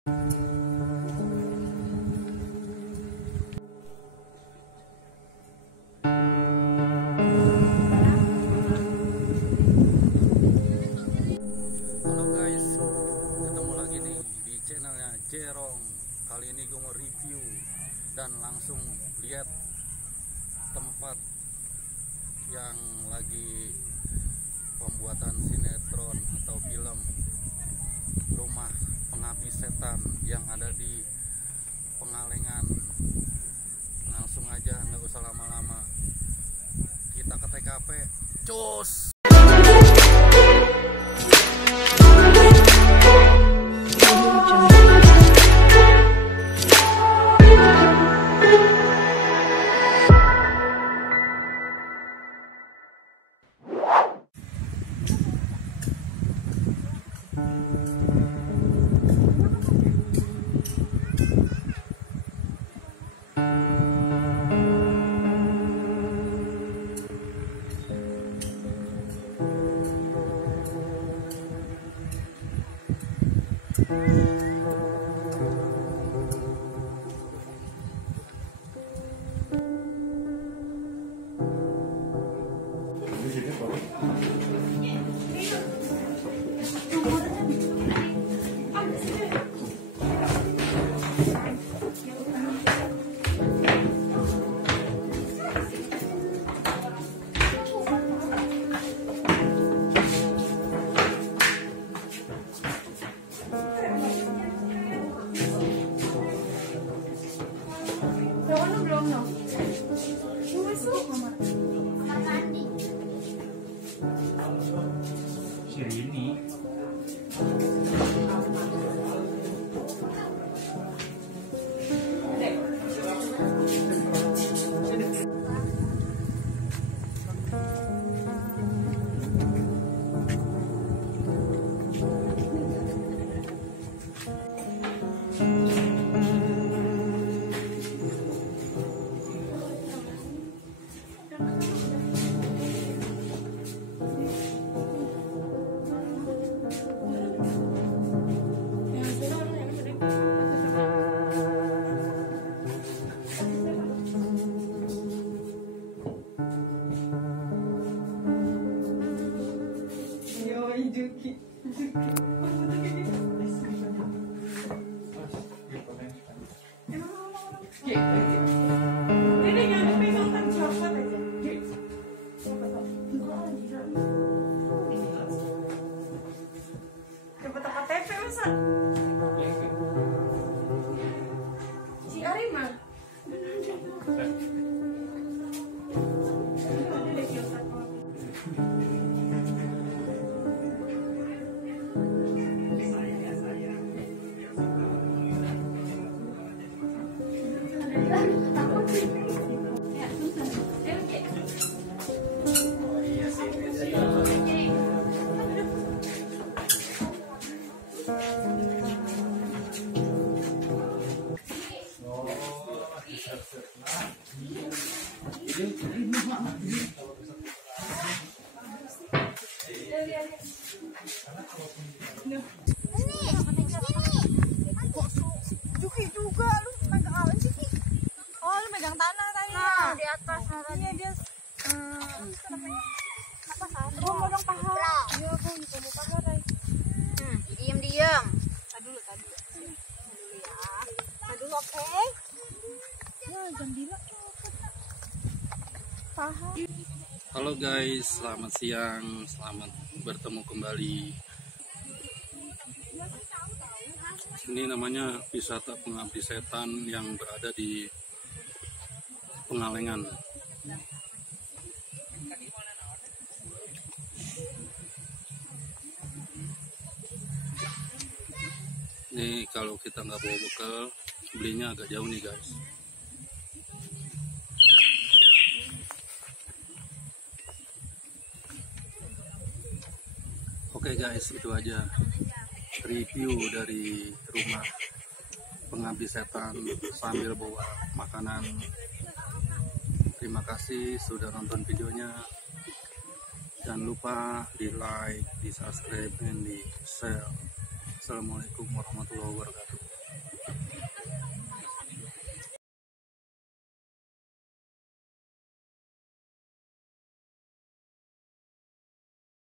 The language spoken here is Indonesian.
Halo guys, ketemu lagi nih di channelnya Jerong. Kali ini gue mau review dan langsung lihat tempat yang lagi pembuatan sinetron atau film Rumah Pengabdi Setan yang ada di Pengalengan. Langsung aja, nggak usah lama-lama, kita ke TKP. Cus! Ini si Arima. Juki juga lu megang apa sih? Oh lu megang tanah tadi. Nah, di atas iya dia apa salah? Oh megang paha. Iya gua juga mau paha tadi. Diam. Tadi dulu ya. Tadi oke. Ya jam 2 paha. Halo guys, selamat siang, selamat bertemu kembali. Ini namanya wisata Pengabdi Setan yang berada di Pengalengan. Ini kalau kita nggak bawa bekal, belinya agak jauh nih guys. Oke guys, itu aja review dari Rumah Pengabdi Setan sambil bawa makanan. Terima kasih sudah nonton videonya. Jangan lupa di like, di subscribe, dan di share. Assalamualaikum warahmatullahi wabarakatuh.